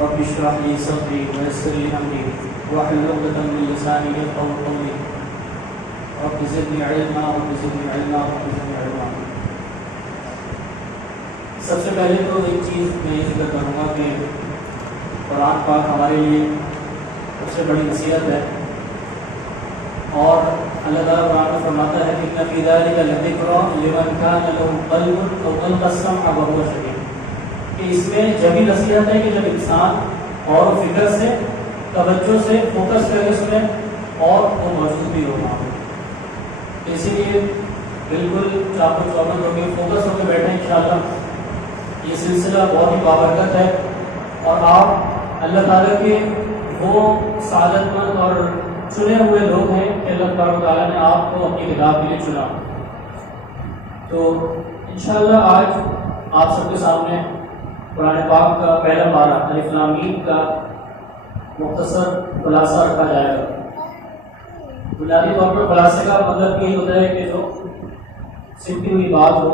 رب اشرح لي صدري ويسر لي امري واحلل عقدة من لساني يفقهوا قولي رب زدني علما رب زدنی علما رب زدنی علما۔ سب سے پہلے تو ایک چیز میں یہ ذکر کروں گا کہ قرآن پاک ہمارے لیے سب سے بڑی نصیحت ہے، اور اللہ تعالیٰ قرآن میں فرماتا ہے کہ فی ذلک لذکر لمن کان لہ قلب او القى السمع وهو شہید، کہ اس میں جبھی نصیحت ہے کہ جب انسان اور فکر سے توجہ سے فوکس کر کے سنے اور وہ موجود بھی ہونا ہو۔ اسی لیے بالکل چاق و چوبند ہو کے فوکس ہو کے بیٹھے انشاءاللہ۔ یہ سلسلہ بہت ہی بابرکت ہے، اور آپ اللہ تعالیٰ کے وہ سعادت مند اور چنے ہوئے لوگ ہیں کہ اللہ تعالیٰ نے آپ کو اپنی کتاب کے لیے چنا۔ تو انشاءاللہ آج آپ سب کے سامنے قرآن پاک کا پہلا پارہ الف لام میم کا مختصر خلاصہ رکھا جائے گا۔ بنیادی طور پر خلاصے کا مطلب یہ ہوتا ہے کہ جو سمٹی ہوئی بات ہو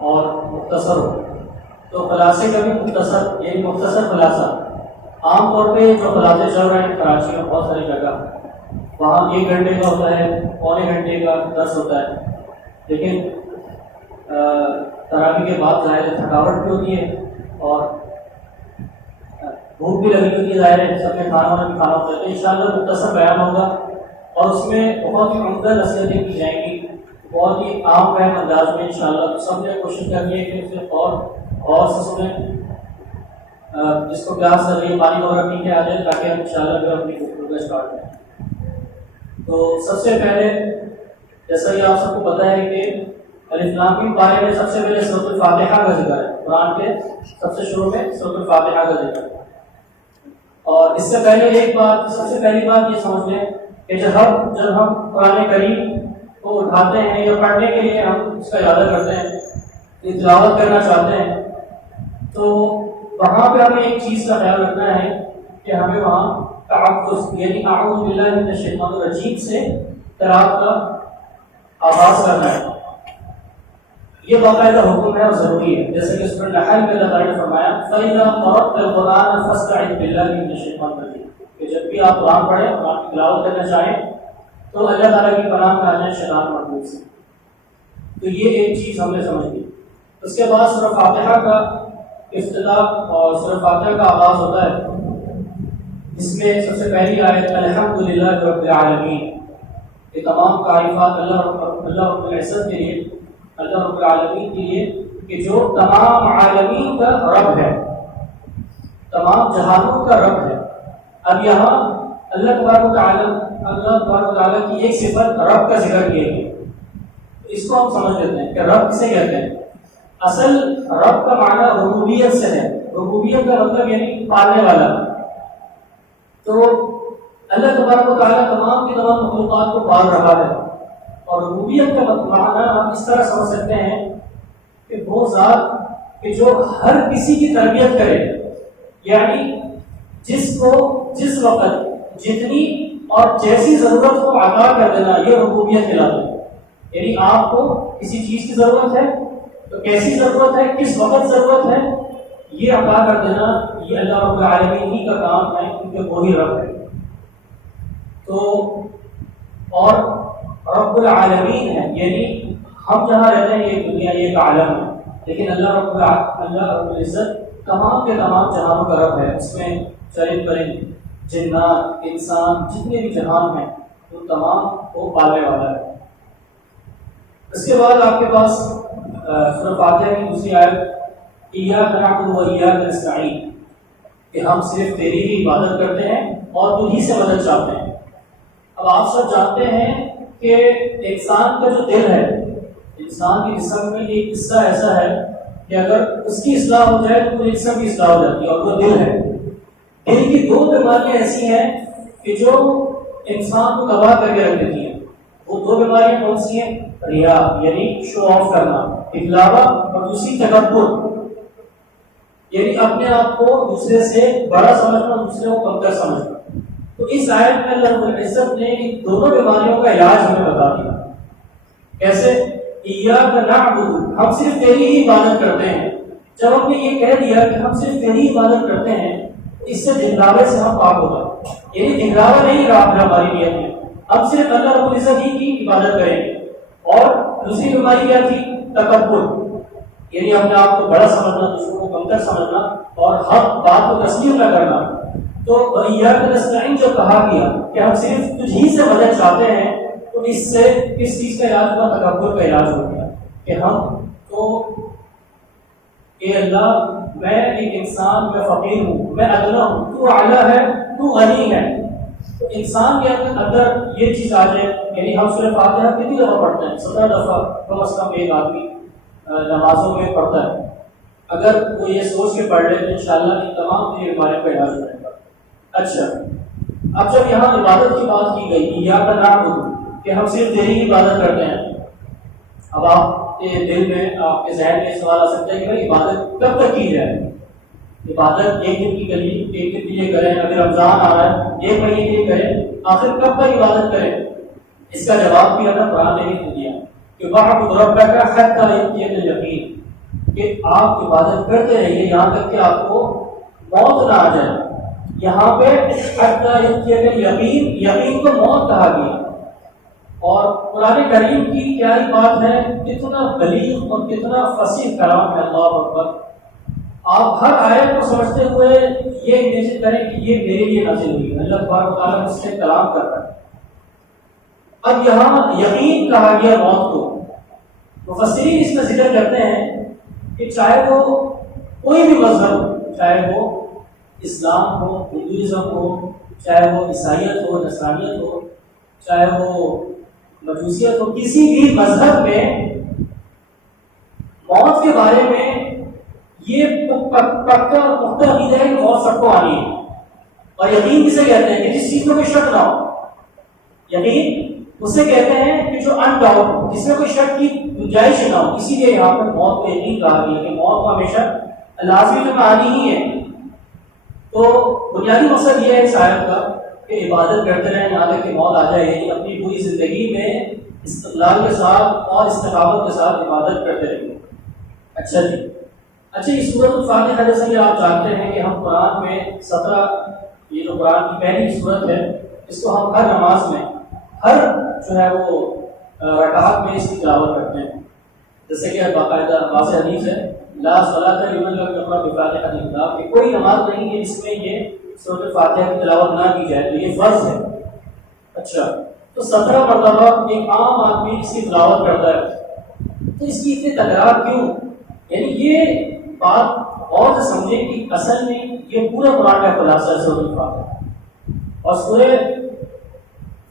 اور مختصر ہو، تو خلاصے کا بھی مختصر، یعنی مختصر خلاصہ۔ عام طور پہ جو خلاصے چل رہے ہیں کراچی میں بہت ساری جگہ، وہاں 1 گھنٹے کا ہوتا ہے، پونے گھنٹے کا درس ہوتا ہے، لیکن تراویح کے بعد ظاہر تھکاوٹ بھی ہوتی ہے اور بھوک بھی لگی ہوتی ہے، ظاہر ہے سب نے کھانا وانا بھی کھانا ہوتا ہے۔ تو انشاءاللہ مختصر بیان ہوگا اور اس میں بہت ہی عمدہ نصیحتیں کی جائیں گی، بہت ہی عام فہم انداز میں انشاءاللہ۔ تو سب نے کوشش کرنی ہے کہ اسے اور سے سنیں، جس کو پیاس لگ رہی ہے پانی وغیرہ پی کے آ جائے تاکہ ہم انشاءاللہ پھر اپنی گفتگو اسٹارٹ کریں۔ تو سب سے پہلے جیسا کہ آپ سب کو پتہ ہے کہ الف لام میم پارے میں سب سے پہلے سورۃ الفاتحہ کا ذکر ہے، قرآن کے سب سے شروع میں سورۃ الفاتحہ کا ذکر ہے۔ اور اس سے پہلے ایک بات، سب سے پہلی بات یہ سمجھ لیں کہ جب ہم قرآن کریم کو اٹھاتے ہیں یا پڑھنے کے لیے ہم اس کا ارادہ کرتے ہیں، تلاوت کرنا چاہتے ہیں، تو وہاں پہ ہمیں ایک چیز کا خیال رکھنا ہے کہ ہمیں وہاں تعوذ یعنی اعوذ باللہ من الشیطان الرجیم سے قرأت کا آغاز کرنا ہے۔ یہ باقاعدہ حکم ہے اور ضروری ہے، جیسے کہ سورۃ النحل میں اللہ تعالیٰ نے فرمایا فَإِذَا قَرَأْتَ الْقُرْآنَ فَاسْتَعِذْ بِاللَّهِ مِنَ الشَّيْطَانِ الرَّجِيمِ، کہ جب بھی آپ قرآن پڑھیں، قرآن کی تلاوت کرنا چاہیں تو اللہ تعالیٰ کی پناہ میں آ جائیں شیطان مردود سے۔ تو یہ ایک چیز ہم نے سمجھ لی۔ اس کے بعد سورۃ فاتحہ کا افتتاح اور سورۃ فاتحہ کا آغاز ہوتا ہے، اس میں سب سے پہلی آیت الحمدللہ رب العالمین، یہ تمام تعریفات اللہ رب العزت کے لیے، اللہ رب العالمین کے لیے کہ جو تمام عالمین کا رب ہے، تمام جہانوں کا رب ہے۔ اب یہاں اللہ تبارک و تعالیٰ کی ایک صفت رب کا ذکر کیا ہے، اس کو ہم سمجھ لیتے ہیں کہ رب کسے کہتے ہیں۔ اصل رب کا معنی ربوبیت سے ہے، ربوبیت کا مطلب یعنی پالنے والا۔ تو اللہ تبارک و تعالیٰ تمام کی تمام مخلوقات کو پال رہا ہے، اور ربوبیت کا معنی ہم اس طرح سمجھ سکتے ہیں کہ وہ ذات کہ جو ہر کسی کی تربیت کرے، یعنی جس کو جس وقت جتنی اور جیسی ضرورت کو عطا کر دینا، یہ ربوبیت کہلاتا ہے۔ یعنی آپ کو کسی چیز کی ضرورت ہے تو کیسی ضرورت ہے، کس وقت ضرورت ہے، یہ عطا کر دینا، یہ اللہ رب العالمین ہی کا کام ہے، کیونکہ وہی رب ہے۔ تو اور رب العالمین ہے، یعنی ہم جہاں رہتے ہیں یہ دنیا یہ ایک عالم ہے، لیکن اللہ رب العزت تمام کے تمام جہانوں کا رب ہے۔ اس میں چرند پرند، جنات، انسان، جتنے بھی جہان ہیں وہ تمام وہ پالنے والا ہے۔ اس کے بعد آپ کے پاس سورۃ فاتحہ کی دوسری آیت ایاک نعبد و ایاک نستعین، کہ ہم صرف تیری ہی عبادت کرتے ہیں اور تجھی سے مدد چاہتے ہیں۔ اب آپ سب جانتے ہیں کہ انسان کا جو دل ہے، انسان کے جسم میں ایک حصہ ایسا ہے کہ اگر اس کی اصلاح ہو جائے تو پورے جسم کی اصلاح ہو جاتی ہے، اور وہ دل ہے۔ دل کی 2 بیماریاں ایسی ہیں کہ جو انسان کو تباہ کر کے رکھ دیتی ہیں۔ وہ 2 بیماریاں کون سی ہیں؟ ریا یعنی شو آف کرنا، دکھلاوا، اور دوسری تکبر یعنی اپنے آپ کو دوسرے سے بڑا سمجھنا، دوسرے کو کمتر سمجھنا۔ تو اس آیت میں اللہ رب العزت نے ان دونوں بیماریوں کا علاج ہمیں بتا دیا۔ کیسے؟ ایاک نعبد، ہم صرف تیری ہی عبادت کرتے ہیں۔ جب ہم نے یہ کہہ دیا کہ ہم صرف تیری عبادت کرتے ہیں اس سے دکھلاوے سے ہم پاک ہوگا. یعنی دکھلاوا نہیں رہا ہماری نیت میں, ہم صرف اللہ رب العزت ہی کی عبادت کریں گے. اور دوسری بیماری کیا تھی؟ تکبر, یعنی اپنے آپ کو بڑا سمجھنا, دوسروں کو کمتر سمجھنا اور حق بات کو تسلیم نہ کرنا. تو ایاک نستعین جو کہا گیا کہ ہم صرف تجھ ہی سے مدد چاہتے ہیں, تو اس سے کس چیز کا علاج ہوا؟ تکبر کا علاج ہو گیا کہ ہم تو اے اللہ میں ایک انسان, میں فقیر ہوں, میں ادنا ہوں, تو اعلیٰ ہے, تو غنی ہے. تو انسان کے اندر یہ چیز آ جائے. یعنی ہم سورہ فاتحہ کتنی دفعہ پڑھتے ہیں؟ 17 دفعہ کم از کم ایک آدمی نمازوں میں پڑھتا ہے. اگر وہ یہ سوچ کے پڑھ لے تو انشاءاللہ ان تمام بیماریوں کا علاج ہو جائے گا. اچھا, اب جب یہاں عبادت کی بات کی گئی, ایاک نعبد کہ ہم صرف تیری ہی عبادت کرتے ہیں. اب آپ کے دل میں, آپ کے ذہن میں سوال آ سکتا ہے کہ بھائی عبادت کب تک کی جائے؟ عبادت ایک دن کی کریے, ایک دن کے لیے کریں, ابھی رمضان آ رہا ہے 1 مہینے کے لیے کریں, آخر کب تک عبادت کریں؟ اس کا جواب بھی اللہ قرآن نے نہیں دیا کہ وَاعْبُدْ رَبَّكَ حَتَّىٰ يَأْتِيَكَ الْيَقِينُ, کہ آپ عبادت کرتے رہیے یہاں تک کہ آپ کو موت نہ آ جائے. یہاں پہ حَتَّىٰ يَأْتِيَكَ الْيَقِينُ, یقین کو موت کہا گیا. اور قرآن کریم کی کیا ہی بات ہے, کتنا بلیغ اور کتنا فصیح کلام ہے. اللہ اکبر. آپ ہر آیت کو سمجھتے ہوئے یہ امیجن کریں کہ یہ میرے لیے نازل ہوئی, اللہ تبارک و تعالیٰ اس سے کلام کر رہا ہے. اب یہاں یقین کہا گیا موت کو. مفسرین اس کا ذکر کرتے ہیں کہ چاہے وہ کوئی بھی مذہب ہو, چاہے وہ اسلام ہو, ہندوازم ہو, چاہے وہ عیسائیت ہو, نصرانیت ہو, چاہے وہ مجوسیت ہو, کسی بھی مذہب میں موت کے بارے میں یہ پکا اور پختہ عقیدہ ہے کہ موت سب کو آنی ہے. اور یقین کسے کہتے ہیں کہ جس چیز میں کوئی شک نہ ہو. یقین اسے کہتے ہیں کہ جو ان ڈاؤٹ ہو, جس میں کوئی شک کی گنجائش نہ ہو. اسی لیے یہاں پر موت کو یقین کہا گیا کہ موت کو ہمیشہ لازمی میں آنی ہی ہے. تو بنیادی مقصد یہ ہے اس آیت کا کہ عبادت کرتے رہیں یہاں تک کہ موت آ جائے. یعنی اپنی پوری زندگی میں استقلال کے ساتھ اور استقامت کے ساتھ عبادت کرتے رہیں. اچھا جی, اچھا یہ سورۃ الفاتحہ جیسا کہ آپ جانتے ہیں کہ ہم قرآن میں 17, یہ جو قرآن کی پہلی سورت ہے, اس کو ہم ہر نماز میں, ہر جو ہے وہ رکعت میں اس کی تلاوت کرتے ہیں. جیسے کہ باقاعدہ واضح حدیث ہے, لا صلاۃ لمن لم یقرأ بفاتحۃ الکتاب, کہ کوئی نماز نہیں ہے جس میں یہ سورۃ الفاتحہ کی تلاوت نہ کی جائے, تو یہ فرض ہے. اچھا, تو 17 مرتبہ ایک عام آدمی اس کی تلاوت کرتا ہے, تو اس کی اتنی تکرار کیوں؟ یعنی یہ بات اور سے سمجھیں کہ اصل میں یہ پورا قرآن کا خلاصہ ہے سورۃ الفاتحہ. اور سورہ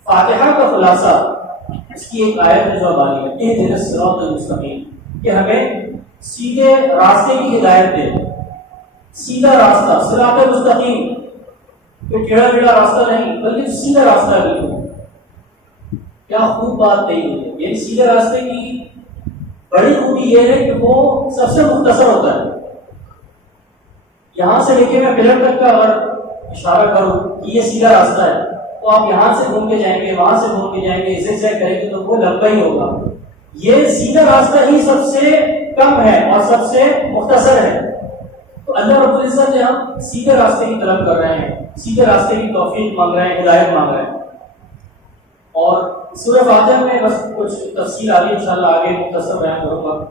فاتحہ کا خلاصہ اس کی ایک آیت میں جو آئی ہے, اہدنا الصراط المستقیم, کہ ہمیں سیدھے راستے کی ہدایت دے. سیدھا راستہ, صراط مستقیم, کوئی ٹیڑھا ٹیڑھا راستہ نہیں بلکہ سیدھا راستہ ہے. کیا خوب بات نہیں ہے. یعنی سیدھے راستے کی بڑی خوبی یہ ہے کہ وہ سب سے مختصر ہوتا ہے. یہاں سے لے کے میں پلر تک کا اگر اشارہ کروں کہ یہ سیدھا راستہ ہے, تو آپ یہاں سے گھوم کے جائیں گے, وہاں سے گھوم کے جائیں گے, اسے چیک کریں گے تو وہ لمبا ہی ہوگا. یہ سیدھا راستہ ہی سب سے کم ہے اور سب سے مختصر ہے. تو اللہ رب العزت سے ہم سیدھے راستے کی طلب کر رہے ہیں, سیدھے راستے کی توفیق مانگ رہے ہیں, ہدایت مانگ رہے ہیں. اور سورہ فاتحہ میں بس کچھ تفصیل آگے انشاءاللہ آگے مختصر بیان کروں گا.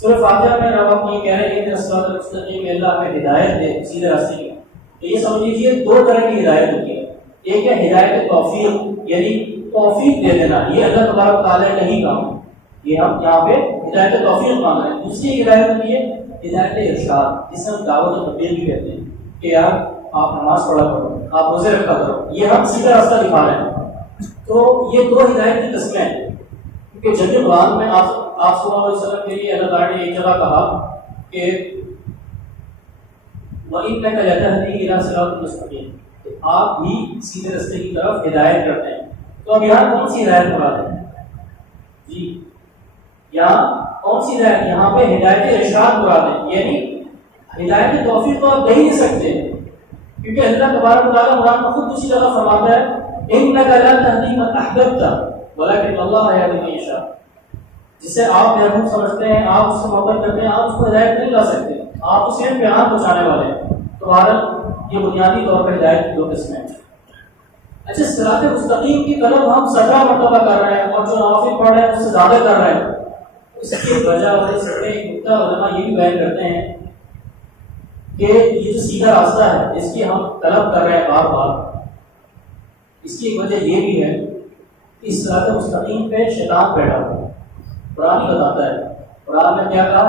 سورہ فاتحہ میں رب اپنی کہہ رہے ہیں کہ صراط المستقیم, اللہ ہمیں ہدایت دے سیدھے راستے کی. تو یہ سمجھ لیجیے 2 طرح کی ہدایت ہوتی ہے. ایک ہے ہدایت توفیق, یعنی توفیق دے دینا, یہ اللہ تبارک تعالیٰ کا ہی کام ہے, یہ ہم یہاں پہ ہدایت توفیق مانگ رہے ہیں. دوسری ہدایت ہوتی ہے ہدایت ارشاد, جسے ہم دعوت و تبلیغ بھی کہتے ہیں کہ یار آپ نماز پڑھا کرو, آپ روزے رکھا کرو, یہ ہم سیدھا راستہ دکھا رہے ہیں. تو یہ 2 ہدایت کی قسمیں ہیں. کیونکہ جب قرآن میں آپ صلی اللہ علیہ وسلم کے لیے اللہ تعالیٰ نے ایک جگہ کہا کہ وَإِنَّكَ لَتَهْدِي إِلَىٰ صِرَاطٍ مُّسْتَقِيمٍ, آپ بھی سیدھے راستے کی طرف ہدایت کرتے ہیں. تو اب یہاں کون سی ہدایت مراد ہے جی؟ یہاں کون سی ہدایت؟ یہاں پہ ہدایت ارشاد مراد ہے. یعنی ہدایت توفیق تو آپ دے ہی نہیں سکتے, کیونکہ اللہ تبارک و تعالیٰ قرآن میں خود دوسری جگہ فرماتا ہے إِنَّكَ لَن تَهْدِي مَنْ أَحْبَبْتَ وَلَكِنَّ اللَّهَ يَهْدِي مَن يَشَاءُ. جسے آپ محبوب سمجھتے ہیں, آپ اس سے محبت کرتے ہیں, آپ اس کو ہدایت نہیں لا سکتے, آپ اسے پیغام پہنچانے والے ہیں. تو بہرحال یہ بنیادی طور پر ہدایت کی 2 قسمیں ہیں۔ اچھا، صراط مستقیم کی طرف ہم 17 مرتبہ کر رہے ہیں اور جو نوافل پڑھ رہے ہیں اس سے زیادہ کر رہے ہیں، اس کی وجہ اور اس میں ایک نقطہ علماء یہ بھی بیان کرتے ہیں کہ یہ جو سیدھا راستہ ہے اس کی ہم طلب کر رہے ہیں بار بار، اس کی ایک وجہ یہ بھی ہے کہ اس صراط مستقیم پہ شیطان بیٹھا ہوا ہے۔ قرآن ہی بتاتا ہے، قرآن میں کیا کہا،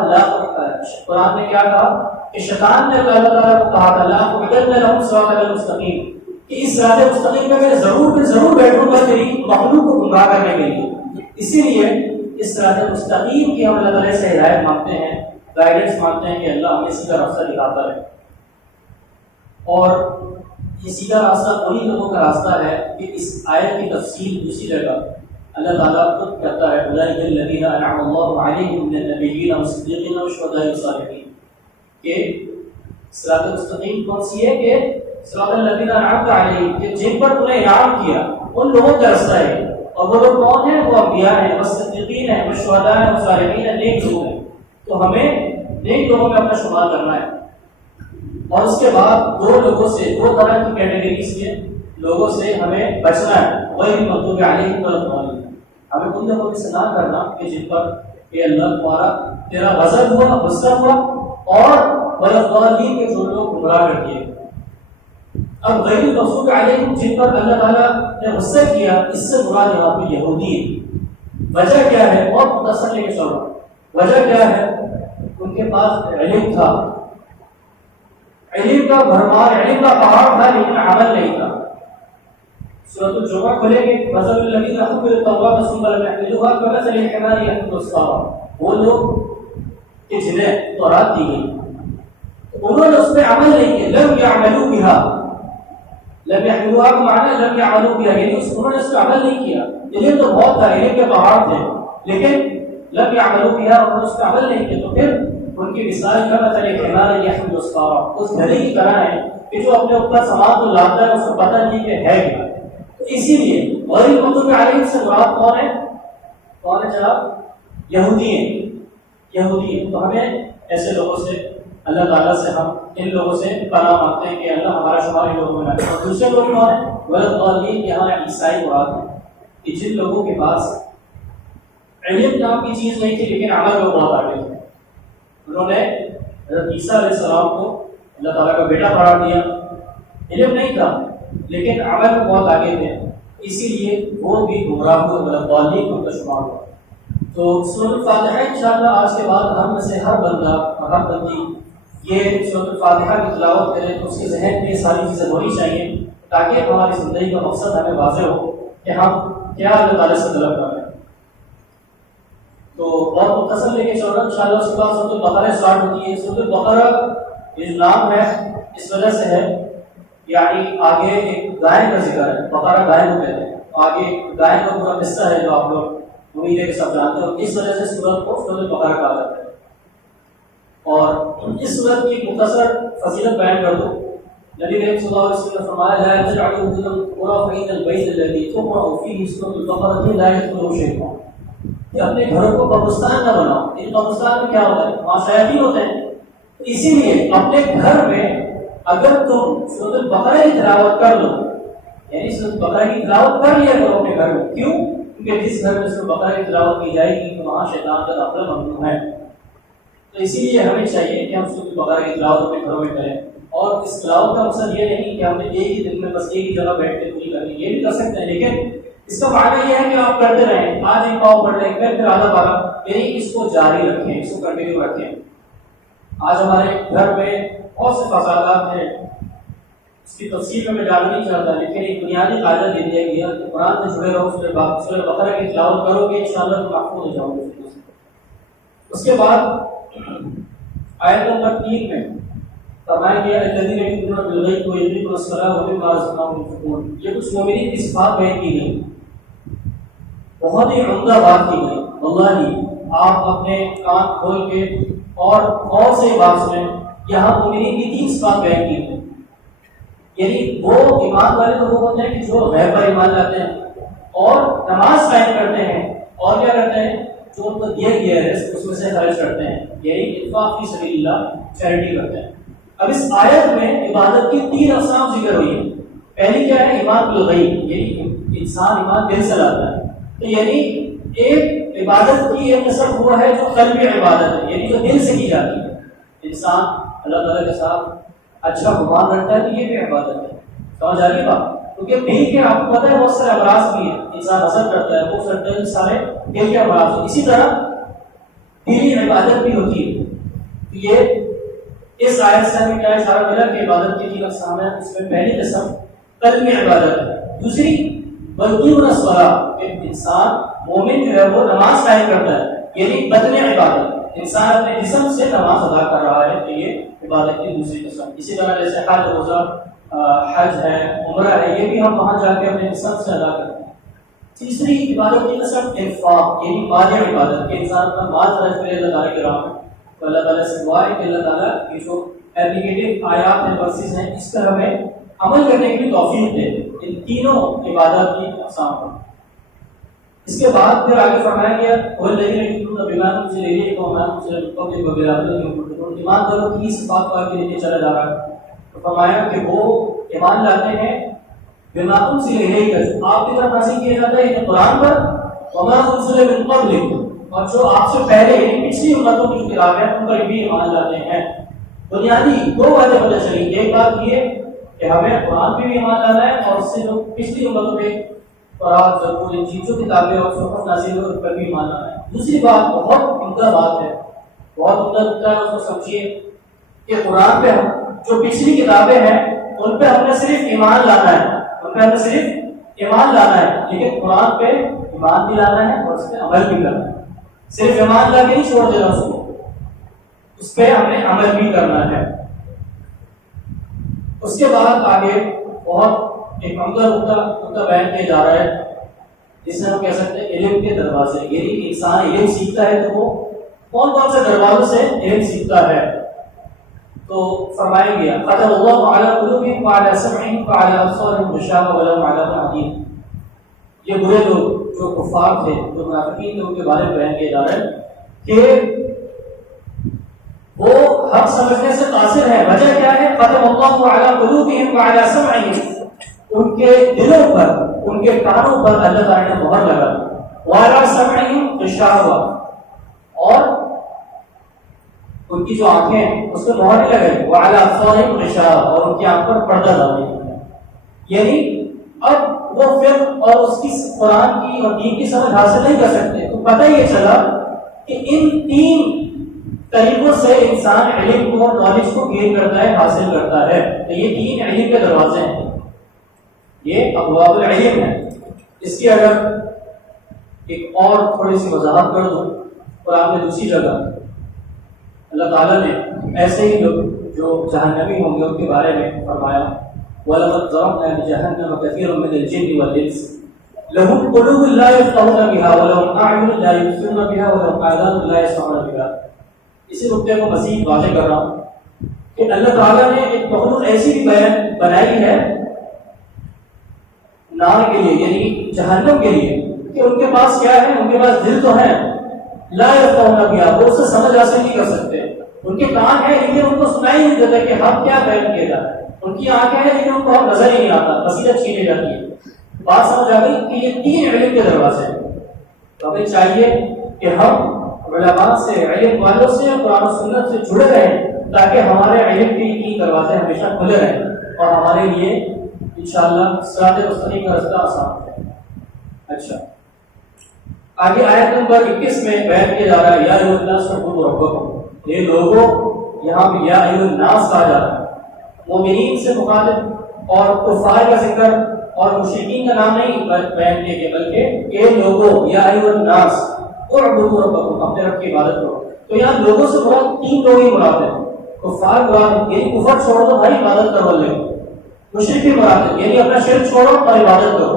قرآن نے کیا کہا کہ شیطان نے اللہ تعالیٰ کو کہا تھا لا اقعدن لهم صراط المستقیم، کہ اس صراط مستقیم پہ میں ضرور بیٹھوں گا تیری مخلوق کو گمراہ کرنے کے لیے۔ اسی لیے اس صراط مستقیم کی ہم اللہ تعالیٰ سے ہدایت مانگتے ہیں، گائیڈنس مانگتے ہیں کہ اللہ ہمیں سیدھا راستہ دکھاتا ہے۔ اور یہ سیدھا راستہ انہی لوگوں کا راستہ ہے کہ اس آیت کی تفصیل دوسری جگہ اللہ تعالیٰ خود کہتا ہے اولئک الذین انعم اللہ علیہم من النبیین والصدیقین والشہداء والصالحین، کہ صراط مستقیم کون سی ہے؟ کہ صراط الذین انعمت علیہم، کہ جن پر تم نے انعام کیا ان لوگوں کا راستہ ہے، اور وہ لوگ کون ہیں؟ وہ انبیاء ہیں، والصدیقین ہیں، والشہداء ہیں، والصالحین ہیں، نیک لوگ ہیں۔ تو ہمیں نیک لوگوں میں اپنا شمار کرنا ہے۔ اور اس کے بعد 2 لوگوں سے، 2 طرح کی کیٹیگریز کے لوگوں سے ہمیں بچنا ہے، غیر المغضوب علیہم ولا الضالین۔ ہمیں ان لوگوں سے نہ کرنا کہ جن پر کہ اللہ تمہارا تیرا غضب ہوا، غصہ ہوا، اور ولا الضالین کے جو لوگ گمراہ کر دیے۔ اب غیر المغضوب علیہم جن پر اللہ تعالیٰ نے غصہ کیا، اس سے مراد یہاں پہ یہودی ہے۔ وجہ کیا ہے؟ بہت مختصر لے کے چلو۔ وجہ کیا ہے؟ ان کے پاس علم تھا، علم کا بھرمار، علم کا پہاڑ تھا، لیکن عمل نہیں تھا۔ سورۃ الجمعہ کھلیں گے، مثل الذین حملوا التوراۃ ثم لم يحملوها كمثل الحمار يحمل اسفارا، وہ لوگ کہ جنہیں تورات دی گئی انہوں نے اس پہ عمل نہیں کیا، لم يعملوا بها، لم يحملوها کا معنی لم يعملوا بها، یعنی انہوں نے اس پہ عمل نہیں کیا۔ علم تو بہت تھا، علم کے پہاڑ تھے، لیکن لم يعملوا بها، انہوں نے اس پہ عمل نہیں کیا۔ تو پھر ان کی مثال کا مثل الحمار يحمل اسفارا، اس گدھے کی طرح ہے کہ جو اپنے اوپر سامان تو لاتا ہے، اس کو پتہ نہیں کہ ہے کیا۔ اسی لیے غیر المغضوب علیہم سے مراد کون ہے؟ کون ہے جناب؟ یہودی ہیں، یہودی ہیں۔ تو ہمیں ایسے لوگوں سے، اللہ تعالیٰ سے ہم ان لوگوں سے پناہ مانگتے ہیں کہ اللہ ہمارا شمار ان لوگوں میں نہ کرے۔ اور دوسرے لوگ کون ہیں؟ والضالین، یہاں عیسائی مراد ہے کہ جن لوگوں کے پاس علم نام کی چیز نہیں تھی لیکن عمل میں بہت آگے تھے۔ انہوں نے حضرت عیسیٰ علیہ السلام کو اللہ تعالیٰ کا بیٹا قرار دیا، علم نہیں تھا لیکن عمل میں بہت آگے تھے، اسی لیے وہ بھی گمراہ ہوئے، والضالین کو شمار ہوا۔ تو سورۃ الفاتحہ انشاءاللہ آج کے بعد ہم میں سے ہر بندہ اور ہر بندی یہ سورۃ الفاتحہ کی تلاوت کرے تو اس کے ذہن میں یہ ساری چیزیں ہونی چاہیے، تاکہ ہماری زندگی کا مقصد ہمیں واضح ہو کہ ہم کیا اللہ تعالیٰ سے طلب کر رہے ہیں۔ تو بہت مختصر لے کے چل رہا ہوں انشاءاللہ۔ اس کے بعد سورۃ البقرہ اسٹارٹ ہوتی ہے۔ سورۃ البقرہ یہ نام ہے اس وجہ سے ہے، یعنی آگے ایک گائے کا ذکر ہے، بقرہ گائے کو کہتے ہیں، آگے گائے کا پورا قصہ ہے جو آپ لوگ امید ہے کہ سب جانتے ہو، اس وجہ سے سورت کو سورۃ البقرہ کہا جاتا ہے۔ اور اس سورت کی مختصر فضیلت بیان کر دوں۔ نبی کریم صلی اللہ علیہ وسلم نے فرمایا لا تجعلوا بيوت القرى فإن البيت الذي تقرأ فيه سورة البقرة لا يدخله شيطان، کہ اپنے گھروں کو قبرستان نہ بناؤ۔ ان قبرستان میں کیا ہوتا ہے؟ وہاں شیاطین ہوتے ہیں، اسی لیے اپنے گھر میں اگر تم سورۃ البقرہ کی تلاوت کر دو، یعنی سورۃ البقرہ کی تلاوت کر لیا کرو اپنے گھر میں، کیوں؟ کیونکہ جس گھر میں سورۃ البقرہ کی تلاوت کی جائے گی تو وہاں شیطان کا داخلہ ممنوع ہے۔ تو اسی لیے ہمیں چاہیے کہ ہم سورۃ البقرہ کی تلاوت اپنے گھروں میں کریں، اور اس تلاوت کا مقصد یہ نہیں کہ ہم نے ایک ہی دن میں بس ایک ہی جگہ بیٹھ کے پوری کرنی، یہ بھی کر سکتے ہیں، لیکن اس کا معنی یہ ہے کہ آپ کرتے رہیں، آج ایک پاؤ پڑھ لیں، پھر آدھا پارا، یعنی اس کو جاری رکھیں، اس کو کنٹینیو رکھیں۔ آج ہمارے گھر میں بہت سے فسادات ہیں، اس کی تفصیل میں جاننا نہیں چاہتا، لیکن ایک بنیادی قاعدہ دے دیا گیا کہ قرآن سے جڑے رہو، سورۃ بقرہ کی تلاوت کرو گے انشاءاللہ تم محفوظ ہو جاؤ گے۔ اس کے بعد آیت نمبر 3 میں فرمایا گیا الذین یؤمنون بالغیب ویقیمون الصلاۃ ومما رزقناہم ينفقون، یہ کچھ مومنین کی صفات بیان کی گئی، بہت ہی عمدہ بات کی گئی۔ واللہ آپ اپنے کان کھول کے اور غور سے بات سنیں، یہاں مومنین کی 3 صفات بیان کی گئی، یعنی وہ ایمان والے لوگ ہوتے ہیں کہ جو غیب پر ایمان لاتے ہیں اور نماز قائم کرتے ہیں، اور کیا کرتے ہیں؟ جو ان کو دیا گیا ہے اس میں سے خرچ کرتے ہیں، یعنی انفاق فی سبیل اللہ، چیریٹی کرتے ہیں۔ اب اس آیت میں عبادت کی 3 اقسام ذکر ہوئی ہیں. پہلی کیا ہے؟ ایمان بالغیب، یعنی انسان ایمان دل سے لاتا ہے. تو یعنی ایک عبادت کی ایک قسم وہ ہے جو قلبی عبادت ہے، یعنی جو دل سے کی جاتی ہے. انسان اللہ تعالیٰ کے ساتھ اچھا گمان رکھتا ہے تو یہ بھی عبادت ہے. سمجھ آ رہی ہے بات؟ کیونکہ دل کے آپ کو پتہ ہے بہت سارے امراض بھی ہیں، انسان حسد کرتا ہے، وہ سارے سارے دل کے امراض ہیں. اسی طرح دلی عبادت بھی ہوتی ہے. یہ اس آیت سے ہمیں کیا اشارہ ملا کہ عبادت کی 3 اقسام ہیں. اس میں پہلی قسم قلبی عبادت ہے. دوسری بلکہ الصلاۃ، کہ انسان مومن جو ہے وہ نماز قائم کرتا ہے، یعنی بدن عبادت، انسان اپنے جسم سے نماز ادا کر رہا ہے، تو یہ عبادت کی دوسری قسم. اسی طرح جیسے حج، روزہ، حج ہے، عمرہ ہے، یہ بھی ہم وہاں جا کے اپنے جسم سے ادا کرتے ہیں. تیسری عبادت کی قسم انفاق، یعنی مال عبادت، کہ انسان اپنا مال خرچ کرے اللہ تعالیٰ کے راہ میں. تو اللہ تعالیٰ سے دعا ہے کہ اللہ تعالیٰ کی جو ایپلیکیٹو آیات ہیں، ورسز ہیں، اس پر ہمیں عمل کرنے کی توفیق دے ان تینوں عبادت کی اقسام پر. اس کے بعد پھر آگے فرمایا گیا وہ الذین یؤمنون بما انزل الیک وما انزل من قبلک وبالآخرۃ هم یوقنون. ایمان والوں کی صفات کو آگے لیے چلا جا رہا ہے. تو فرمایا کہ وہ ایمان لاتے ہیں بما انزل الیک، آپ کی طرف نازل کیا جاتا ہے یعنی قرآن پر، وما انزل من قبلک، اور جو آپ سے پہلے یعنی پچھلی امتوں کی جو کتابیں ہیں ان پر بھی ایمان لاتے ہیں. بنیادی 2 باتیں پتہ چلی. ایک بات یہ کہ ہمیں قرآن پہ بھی ایمان لانا ہے، اور اس سے جو پچھلی امتوں پہ قرآن، زبور، انجیل جو کتابیں اور صحف نازل ہوئی ان پر بھی ایمان لانا ہے. دوسری بات بہت عمدہ بات ہے، بہت عمدہ نقطہ ہے، اس کو سمجھیے کہ قرآن پہ ہم جو پچھلی کتابیں ہیں ان پہ ہم نے صرف ایمان لانا ہے، ان پہ ہمیں صرف ایمان لانا ہے، لیکن قرآن پہ ایمان بھی لانا ہے اور اس پہ عمل بھی کرنا ہے. صرف ایمان لا کے نہیں چھوڑ دینا اس کو، اس پہ ہم نے عمل بھی کرنا ہے. اس کے بعد آگے بہت ایک عمدہ نقطہ بیان کیا جا رہا ہے جسے ہم کہہ سکتے ہیں علم کے دروازے. یعنی انسان علم سیکھتا ہے تو وہ کون کون سے دروازوں سے علم سیکھتا ہے. تو فرمایا گیا ختم اللہ علی قلوبہم وعلی سمعہم وعلی ابصارہم غشاوۃ ولہم عذاب عظیم. یہ برے لوگ جو کفار تھے، جو منافقین تھے، ان کے بارے میں بیان کیا جا رہا ہے کہ وہ حق سمجھنے سے قاصر ہے. وجہ کیا ہے؟ ختم اللہ علی قلوبہم وعلی سمعہم، ان کے دلوں پر، ان کے کانوں پر اللہ تعالیٰ نے مہر لگا. وعلی سمعہم غشاوۃ، اور ان کی جو آنکھیں ہیں اس میں مہر نہیں لگائی. وعلی ابصارہم غشاوۃ، اور ان کی آنکھ پر پردہ ڈال دیا. یعنی اب وہ فقہ اور اس کی قرآن کی اور دین کی سمجھ حاصل نہیں کر سکتے. تو پتہ یہ چلا کہ ان 3 طریقوں سے انسان علم کو، نالج کو گین کرتا ہے، حاصل کرتا ہے. تو یہ 3 علم کے دروازے ہیں، یہ ابواب العلم ہے. اس کی اگر ایک اور تھوڑی سی وضاحت کر دوں، قرآن میں دوسری جگہ اللہ تعالیٰ نے ایسے ہی لوگ جو جہنمی ہوں گے ان کے بارے میں فرمایا وَلَقَدْ ذَرَأْنَا لِجَهَنَّمَ كَثِيرًا مِنَ الْجِنِّ وَالْإِنسِ لَهُمْ قُلُوبٌ لَا يَفْقَهُونَ بِهَا وَلَهُمْ أَعْيُنٌ لَا يُبْصِرُونَ بِهَا وَلَهُمْ آذَانٌ لَا يَسْمَعُونَ بِهَا. اسی نقطے کو مزید واضح کر رہا ہوں کہ اللہ تعالیٰ نے ایک مخلوق ایسی بھی بنائی ہے نار کے لیے، یعنی جہنم کے لیے، کہ ان کے پاس کیا ہے؟ ان کے پاس دل تو ہے، لا يفقهون بها، وہ اسے سمجھ حاصل نہیں کر سکتے. ان کے کان ہیں لیکن ان کو سنائی نہیں دیتا کہ حق کیا بیان کیا جا رہا ہے. ان کی آنکھیں ہیں لیکن ان کو حق نظر ہی نہیں آتا، بصیرت چھینی جاتی ہے. بات سمجھ آ گئی کہ یہ 3 علم کے دروازے ہیں. تو ہمیں چاہیے کہ ہم علماء سے، علم والوں سے، قرآن و سنت سے جڑے رہیں تاکہ ہمارے علم کے 3 دروازے ہمیشہ کھلے رہیں اور ہمارے لیے انشاءاللہ صراط مستقیم کا رستہ آسان ہے. اچھا، آگے آیت نمبر 21 میں بیان کیا جا رہا ہے یا ایھا الناس اعبدوا ربکم. یہ لوگوں، یہاں بھی یا ایھا الناس کہا جا رہا ہے. مومنین سے مخاطب اور کفار کا ذکر اور مشرکین کا نام نہیں بیان کیا گیا، بلکہ یہ لوگوں، یا ایھا الناس اعبدوا ربکم، اپنے رب کی عبادت کرو. تو یہاں لوگوں سے بہت 3 لوگ ہی مراد ہیں. کفار مراد، یعنی کفر چھوڑ دو بھائی، عبادت کرو لے. مشرک بھی مراد ہے، یعنی اپنا شرک چھوڑو اور عبادت کرو.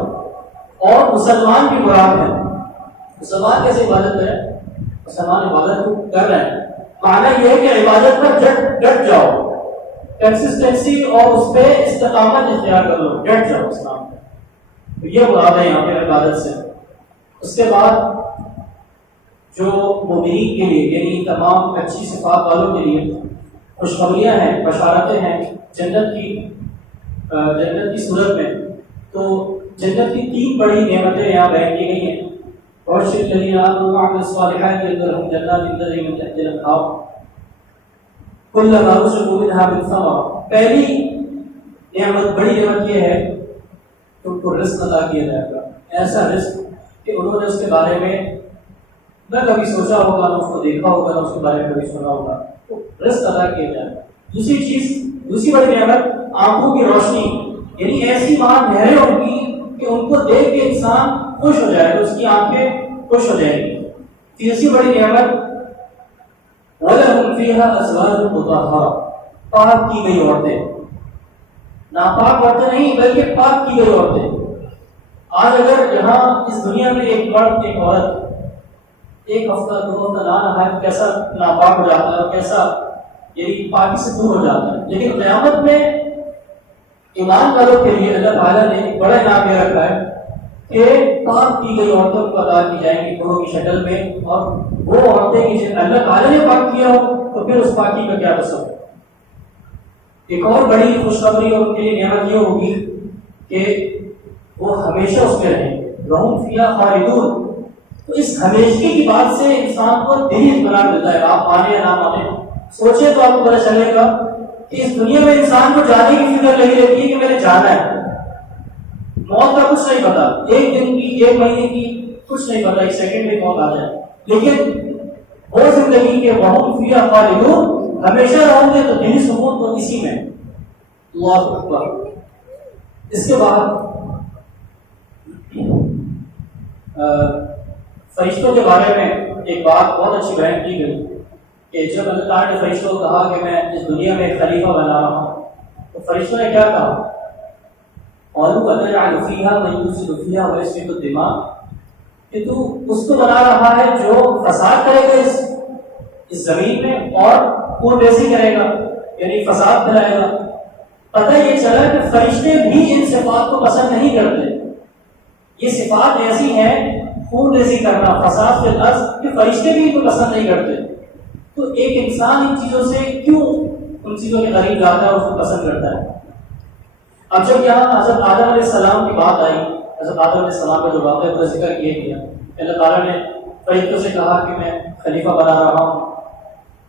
اور مسلمان بھی مراد ہے. مسلمان کیسے عبادت کریں؟ مسلمان عبادت کو کر رہے ہیں، معنی یہ ہے کہ عبادت پر ڈٹ جاؤ، کنسسٹنسی اور اس پہ استقامت اختیار کر لو، ڈٹ جاؤ اسلام پہ. تو یہ مراد ہے یہاں پہ عبادت سے. اس کے بعد جو مومنین کے لیے، یعنی تمام اچھی صفات والوں کے لیے خوشخبریاں ہیں، بشارتیں ہیں جنت کی صورت میں. تو جنت کی 3 بڑی نعمتیں یہاں بیان کی گئی ہیں. اور الذین آمنوا وعملوا الصالحات لهم جنات تجری من تحتها الانہار کلما رزقوا منها من ثمرۃ. پہلی نعمت، بڑی نعمت یہ ہے کہ ان کو رزق عطا کیا جائے گا، ایسا رزق کہ انہوں نے اس کے بارے میں نہ کبھی سوچا ہوگا، نہ اس کو دیکھا ہوگا، نہ اس کے بارے میں کبھی سنا ہوگا. تو رزق عطا کیا جائے گا. دوسری بڑی نعمت آنکھوں کی روشنی، یعنی ایسی ماں نہریں ہوں گی کہ ان کو دیکھ کے انسان خوش ہو جائے گا، اس کی آنکھیں خوش ہو جائیں گی. تیسری بڑی نعمت وَلَهُمْ فِيهَا أَزْوَاجٌ مُطَهَّرَةٌ، پاک کی گئی عورتیں، ناپاک عورتیں نہیں بلکہ پاک کی گئی عورتیں. آج اگر یہاں اس دنیا میں ایک مرد ایک عورت ایک ہفتہ 2 ہفتہ نہ نہائے تو کیسا ناپاک ہو جاتا ہے اور کیسا یعنی پاکی سے دور ہو جاتا ہے. لیکن قیامت میں ایمان والوں کے لیے اللہ تعالیٰ نے ایک بڑا انعام یہ رکھا ہے کہ پاک کی گئی عورتوں کو عطا کی جائیں گی گروہ کی شکل میں. اور وہ عورتیں جسے اللہ تعالیٰ نے پاک کیا ہو تو پھر اس پاکی کا کیا قصور. ایک اور بڑی خوشخبری اور ان کے لیے نعمت یہ ہوگی کہ وہ ہمیشہ اس میں رہیں گے. وَهُمْ فِيهَا خَالِدُونَ. تو اس ہمیشگی کی بات سے انسان کو دلی اطمینان ملتا ہے. آپ مانے یا نہ مانے، سوچے تو آپ کو پتہ چلے گا کہ اس دنیا میں انسان کو جانے کی فکر لگی رہتی ہے کہ میں نے جانا ہے. موت کا کچھ نہیں پتا، 1 دن کی 1 مہینے کی کچھ نہیں پتا، 1 سیکنڈ میں موت آ جائے. لیکن وہ زندگی کے وَهُمْ فِيهَا خَالِدُونَ، ہمیشہ رہوں گے تو دلی سکون تو اسی میں. اللہ اکبر. اس کے بعد فرشتوں کے بارے میں ایک بات بہت اچھی بیان کی گئی کہ جب اللہ تعالیٰ نے فرشتوں کو کہا کہ میں اس دنیا میں ایک خلیفہ بنا رہا ہوں تو فرشتوں نے کیا کہا؟ قَالُوا أَتَجْعَلُ فِيهَا مَن يُفْسِدُ فِيهَا وَيَسْفِكُ الدِّمَاءَ، کہ تو اس کو بنا رہا ہے جو فساد کرے گا اس زمین میں اور خون ریزی کرے گا، یعنی فساد پھیلائے گا. پتہ یہ چلا کہ فرشتے بھی ان صفات کو پسند نہیں کرتے. یہ صفات ایسی ہیں، خون ریزی کرنا، فساد فی الارض، کہ فرشتے بھی ان کو پسند نہیں کرتے. تو ایک انسان ان چیزوں سے کیوں ان چیزوں کے قریب جاتا ہے اور اس کو پسند کرتا ہے؟ اب جب یہاں حضرت آدم علیہ السلام کی بات آئی، حضرت آدم علیہ السلام کا جو واقعہ کا ذکر کیا گیا، اللہ تعالیٰ نے فرشتوں سے کہا کہ میں خلیفہ بنا رہا ہوں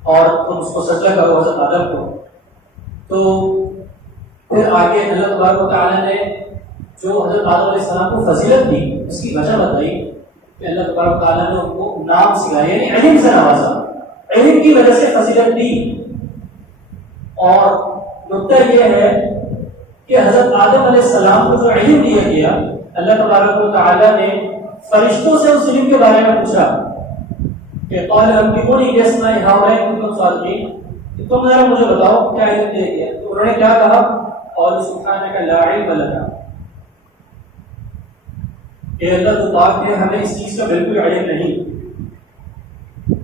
اور تم اس کو سجدہ کرو حضرت آدم کو. تو پھر آگے اللہ تبارک و تعالیٰ نے جو حضرت آدم علیہ السلام کو فضیلت دی اس کی وجہ بتائی کہ اللہ تبارک و تعالیٰ نے ان کو نام سکھایا، یعنی علم سے نوازا، علم کی وجہ سے فضیلت دی. اور نقطہ یہ ہے کہ حضرت آدم علیہ السلام کو جو علم دیا گیا، اللہ تبارک و تعالیٰ نے فرشتوں سے اس علم کے بارے میں پوچھا کہ قال انبئونی باسماء هؤلاء ان کنتم صادقین، تم ذرا مجھے بتاؤ کیا علم دیا گیا. تو انہوں نے کیا کہا؟ قالوا سبحانک لا علم لنا، کہ اللہ تو پاک ہے، ہمیں اس چیز کا بالکل علم نہیں.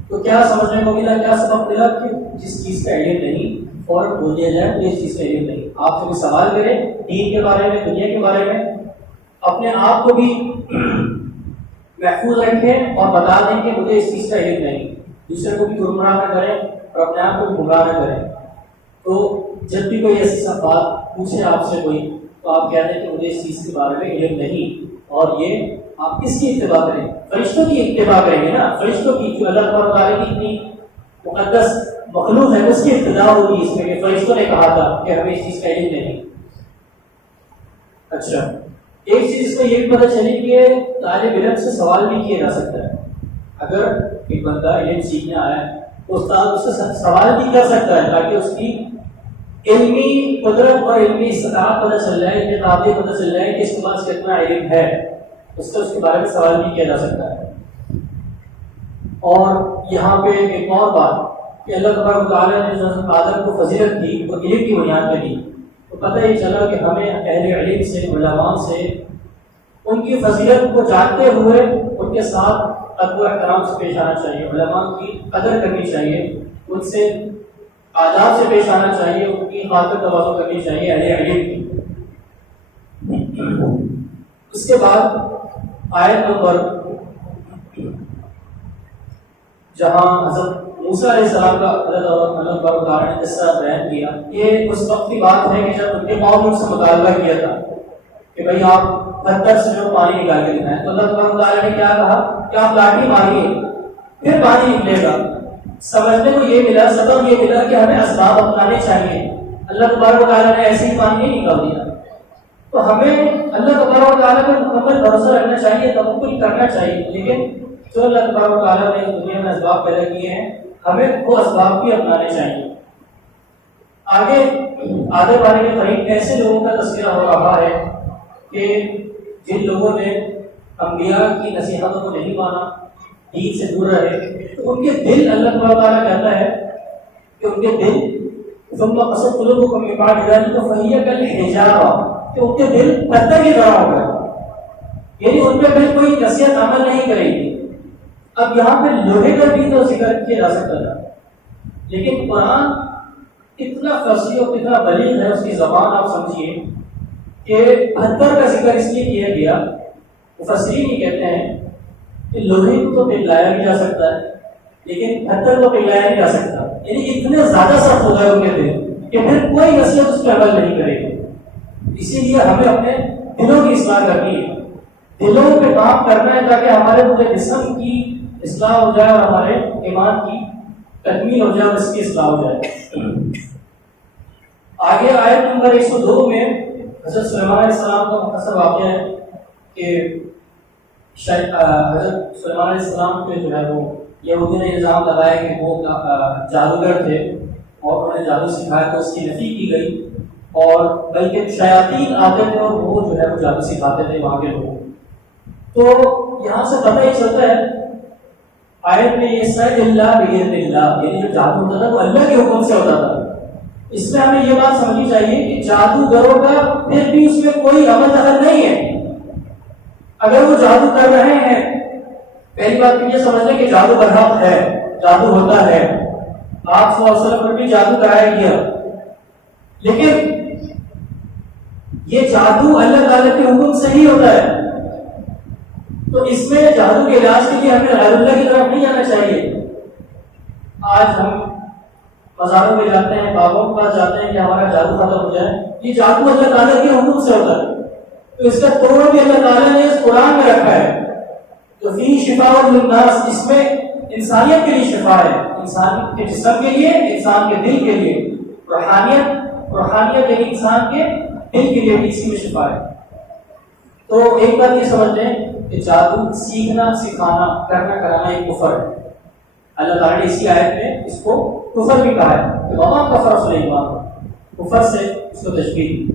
تو کیا سمجھنے کو ملا، کیا سبق ملا کہ جس چیز کا علم نہیں فوراً بول دیا جائے کہ اس چیز کا علم نہیں. آپ سے کوئی سوال کرے دین کے بارے میں، دنیا کے بارے میں، اپنے آپ کو بھی محفوظ رکھیں اور بتا دیں کہ مجھے اس چیز کا علم نہیں. دوسرے کو بھی گمراہ نہ کریں اور اپنے آپ کو بھی گمراہ نہ کریں. تو جب بھی کوئی ایسی سب بات پوچھے آپ سے کوئی، تو آپ کہہ دیں کہ مجھے اس چیز کے بارے میں علم نہیں. اور یہ آپ کس کی اتباع کریں؟ فرشتوں کی اتباع کریں گے نا. فرشتوں کی جو اللہ تعالیٰ تعالیٰ کی اتنی مقدس مخلوق ہے اس کی ابتدا ہوگی اس میں کہ فرشتوں نے کہا تھا کہ ہمیں اس چیز کا علم نہیں. اچھا، ایک چیز اس کو یہ بھی پتہ چلی کہ طالب علم سے سوال بھی کیا جا سکتا ہے. اگر ایک بندہ علم سیکھنے آیا ہے تو استاد اس سے سوال بھی کر سکتا ہے تاکہ اس کی علمی قدرت اور علمی استطاعت پتہ چل جائے، علمی قابلیت پتہ چل جائے کہ اس کے پاس کتنا علم ہے. اس کے بارے میں سوال بھی کیا جا سکتا ہے. اور یہاں پہ ایک اور بات کہ اللہ تبارک و تعالیٰ نے جو حضرت آدم کو فضیلت دی وہ علم کی بنیاد پہ دی. تو پتہ یہ چلا کہ ہمیں اہل علم سے، علماء سے ان کی فضیلت کو جانتے ہوئے ان کے ساتھ ادب و احترام سے پیش آنا چاہیے، علماء کی قدر کرنی چاہیے، ان سے آداب سے پیش آنا چاہیے، ان کی خاطر تواضع کرنی چاہیے اہل علم کی. اس کے بعد آیت نمبر جہاں حضرت موسیٰ علیہ السلام کا اللہ تبارک تعالیٰ نے قصہ بیان کیا. یہ اس وقت کی بات ہے کہ جب ان کے قوم نے ان سے مطالبہ کیا تھا کہ بھائی آپ پتھر سے جو پانی نکال کے دکھائیں. تو اللہ تبارک تعالیٰ نے کیا کہا کہ آپ لاٹھی ماریے پھر پانی نکلے گا. سمجھنے کو یہ ملا، سبب یہ ملا کہ ہمیں اسباب اپنانے چاہیے. اللہ تبارک تعالیٰ نے ایسے ہی پانی نہیں نکال دیا. تو ہمیں اللہ تبارک تعالیٰ پر مکمل بھروسہ رکھنا چاہیے، توکل کرنا چاہیے. لیکن جو اللہ تبارک تعالیٰ نے دنیا میں اسباب پیدا کیے ہیں ہمیں وہ اسباب بھی اپنانے چاہیے. آگے آنے والے کے قریب ایسے لوگوں کا تذکرہ ہو رہا ہے کہ جن لوگوں نے انبیاء کی نصیحتوں کو نہیں مانا، دین سے دور رہے، تو ان کے دل اللہ تبارک تعالیٰ کہتا ہے کہ ان کے دل ثم قسوت قلوبکم من بعد ذلک فہی کالحجارہ، کہ ان کے دل پتھر کی طرح ہو گئے، یعنی ان پہ پھر کوئی نصیحت عمل نہیں کرے گی. اب یہاں پہ لوہے کا بھی تو ذکر کیا جا سکتا تھا، لیکن قرآن کتنا فصیح اور کتنا بلیغ ہے، اس کی زبان آپ سمجھیے کہ پتھر کا ذکر اس لیے کیا گیا. مفسرین یہ کہتے ہیں کہ لوہے کو تو پگھلایا بھی جا سکتا ہے لیکن پتھر کو پگھلایا نہیں جا سکتا. یعنی اتنے زیادہ سخت ہو گئے ان کے دل کہ پھر کوئی نصیحت اس پہ عمل نہیں کرے گی. اسی لیے ہمیں اپنے دلوں کی اصلاح کرنی ہے، دلوں پہ کام کرنا ہے تاکہ ہمارے پورے جسم کی اصلاح ہو جائے اور ہمارے ایمان کی تکمیل ہو جائے اور اس کی اصلاح ہو جائے. آگے آیت نمبر 102 میں حضرت سلیمان علیہ السلام کا مختصر واقعہ ہے کہ حضرت سلیمان علیہ السلام پہ جو ہے وہ یہودی نے الزام لگایا کہ وہ جادوگر تھے اور انہوں نے جادو سکھایا تو اس کی نفی کی گئی، اور بلکہ شیاطین آتے تھے اور وہ جو ہے وہ جادو سکھاتے تھے وہاں کے لوگوں. تو یہاں سے پتہ یہ چلتا ہے آیت میں یہ سید اللہ بغیر اللہ، یعنی جو جادو ہوتا تھا وہ اللہ کے حکم سے ہوتا تھا. اس میں ہمیں یہ بات سمجھنی چاہیے کہ جادوگروں کا پھر بھی اس میں کوئی عمل دخل نہیں ہے. اگر وہ جادو کر رہے ہیں، پہلی بات یہ سمجھ لیں کہ جادو برحق ہے، جادو ہوتا ہے، آپ صلی اللہ علیہ وسلم پر بھی جادو کرایا گیا، لیکن یہ جادو اللہ تعالیٰ کے حکم سے ہی ہوتا ہے. تو اس میں جادو کے علاج کے لیے ہمیں غیر اللہ کی طرف نہیں جانا چاہیے. آج ہم بازاروں میں جاتے ہیں، بابوں کے پاس جاتے ہیں کہ ہمارا جادو ختم ہو جائے. یہ جادو اللہ تعالیٰ کے حکم سے ہوتا ہے. تو اس کا توڑ بھی اللہ تعالیٰ نے اس قرآن میں رکھا ہے تو فی شفاء للناس، اس میں انسانیت کے لیے شفا ہے، انسان کے جسم کے لیے، انسان کے دل کے لیے. روحانیت یعنی انسان کے دل کے لیے اسی میں شفا ہے. تو ایک بات یہ سمجھ لیں کہ جادو سیکھنا، سکھانا، کرنا، کرانا ایک کفر ہے. اللہ تعالیٰ نے اسی آیت میں اس کو کفر بھی کہا ہے کہ وما کفر سلیمان، کفر سے اس کو تشبیہ دی.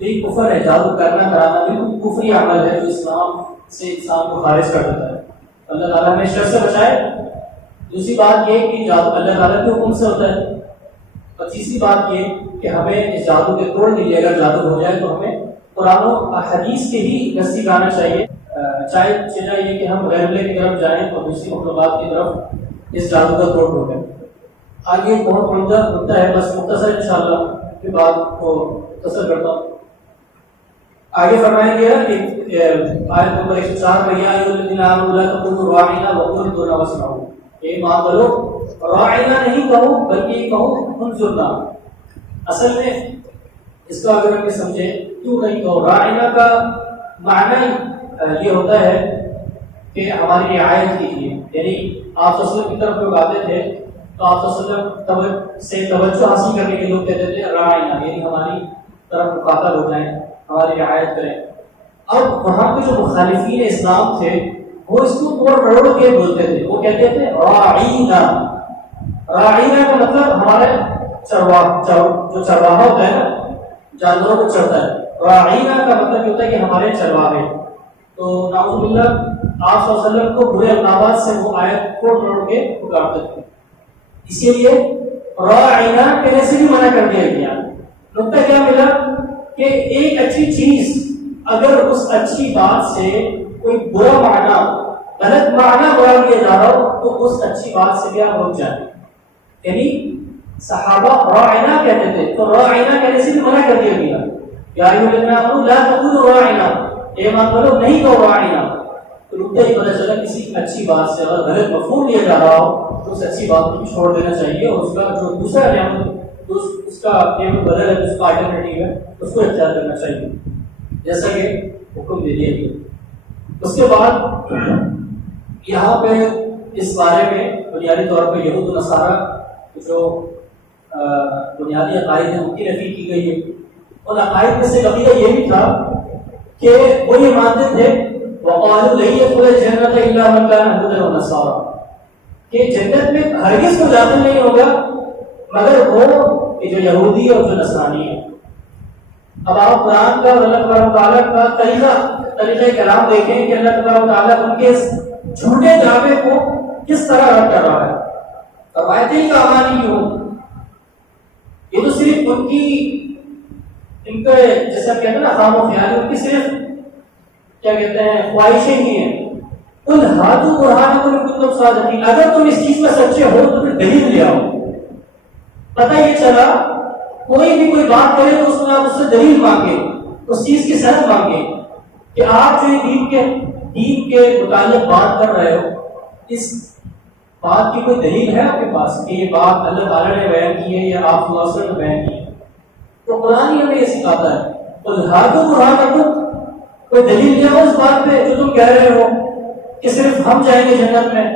یہ کفر ہے، جادو کرنا کرانا بالکل کفری عمل ہے جو اسلام سے انسان کو خارج کر دیتا ہے. اللہ تعالیٰ ہمیں شر سے بچائے. دوسری بات یہ کہ جادو اللہ تعالیٰ کے حکم سے ہوتا ہے. اور تیسری بات یہ کہ ہمیں اس جادو کے توڑ کے لیے اگر جادو ہو جائے تو ہمیں قرآن و حدیث کے ہی نزدیک آنا چاہیے، چاہیے کہ ہم غیر اللہ کی طرف جائیں اور دوسری مخلوقات کی طرف اس جادو کا توڑ ہو جائے. آگے بہت عمدہ نکتہ ہے، بس مختصر انشاءاللہ پھر بات کو مختصر کرتا ہوں. آگے فرمایا گیا کہ آیت نمبر 104 میں یا ایھا الذین آمنوا لا تقولوا راعنا وقولوا انظرنا واسمعوا، یہ مان لو راعنا نہیں کہو بلکہ یہ کہو انظرنا. اصل میں اس کا اگر ہم یہ سمجھیں کیوں نہیں کہو، راعنا کا معنی یہ ہوتا ہے کہ ہماری رعایت کیجیے. یعنی آپ صلی اللہ علیہ وسلم کی طرف لوگ آتے تھے تو آپ صلی اللہ علیہ وسلم سے توجہ حاصل کرنے کے لوگ کہتے تھے راعنا، یعنی ہماری طرف مخاطب ہو جائیں، ہماری رعایت کریں. اب وہاں کے جو مخالفین اسلام تھے وہ اس کو توڑ مروڑ کے بولتے تھے، وہ کہتے تھے راعینا. راعینا کا مطلب ہمارے جو چرواہا ہوتا ہے نا، جانوروں کو چڑھتا ہے. راعینا کا مطلب یہ ہوتا ہے کہ ہمارے چرواہے. تو نعوذ باللہ آپ صلی اللہ علیہ وسلم کو برے القابات سے وہ آیت توڑ مروڑ کے پکارتے تھے. اسی لیے راعینا کہنے سے بھی منع کر دیا گیا. نقطہ کیا ملا کہ ایک اچھی چیز اگر اس اچھی بات سے کوئی برا معنی، غلط معنی مراد لیا جا رہا ہو تو اس اچھی بات سے بھی آپ رک جائیں. یعنی صحابہ راعنا کہتے تھے تو راعنا کہنے سے بھی منع کر دیا گیا. یا ایھا الذین آمنوا لا تقولوا راعنا، یہ مان کرو نہیں کہو راعنا. تو رکتے ہی پتہ چلا کسی اچھی بات سے اگر غلط مفہوم لیا جا رہا ہو کچھ ایسی بات کو چھوڑ دینا چاہیے اور اس کا جو دوسرا نعمت اس کا نعمت بدل ہے، اس کا الٹرنیٹیو ہے، اس کو اختیار کرنا چاہیے جیسا کہ حکم دے دیا گیا۔ اس کے بعد یہاں پہ اس بارے میں بنیادی طور پہ یہود و نصارہ جو بنیادی عقائد ہیں ان کی نفی کی گئی ہے۔ ان عقائد میں سے عقیدہ یہ بھی تھا کہ وہ یہ مانتے تھے وقالوا لن يدخل الجنة الا من كان هودا ونصارى، کہ جنت میں ہرگز کوئی داخل نہیں ہوگا مگر وہ جو یہودی اور جو نصرانی ہے۔ اب آپ قرآن کا اور اللہ تبارک تعالیٰ کا طریقہ کلام دیکھیں کہ اللہ تبارک تعالیٰ ان کے جھوٹے دعوے کو کس طرح رد کر رہا ہے۔ روایتیں کا امانی ہو، یہ تو صرف ان کی ان کے جیسا کہتے ہیں نا خام و خیال، ان کی صرف کیا کہتے ہیں خواہشیں ہی ہیں۔ قل ہاتوا برہانکم ان کنتم صادقین، اگر تم اس چیز میں سچے ہو تو پھر دلیل لے آؤ۔ پتہ یہ چلا کوئی بھی کوئی بات کرے تو اس میں آپ اس سے دلیل مانگے، اس چیز کی سند مانگے کہ آپ جو دین کے متعلق بات کر رہے ہو اس بات کی کوئی دلیل ہے آپ کے پاس کہ یہ بات اللہ تعالیٰ نے بیان کی ہے یا آپ صلی اللہ علیہ وسلم نے بیان کی ہے؟ تو قرآن ہی ہمیں یہ سکھاتا ہے قل ہاتوا برہانکم، کوئی دلیل لے آؤ اس بات پہ جو تم کہہ رہے ہو کہ صرف ہم جائیں گے جنت میں،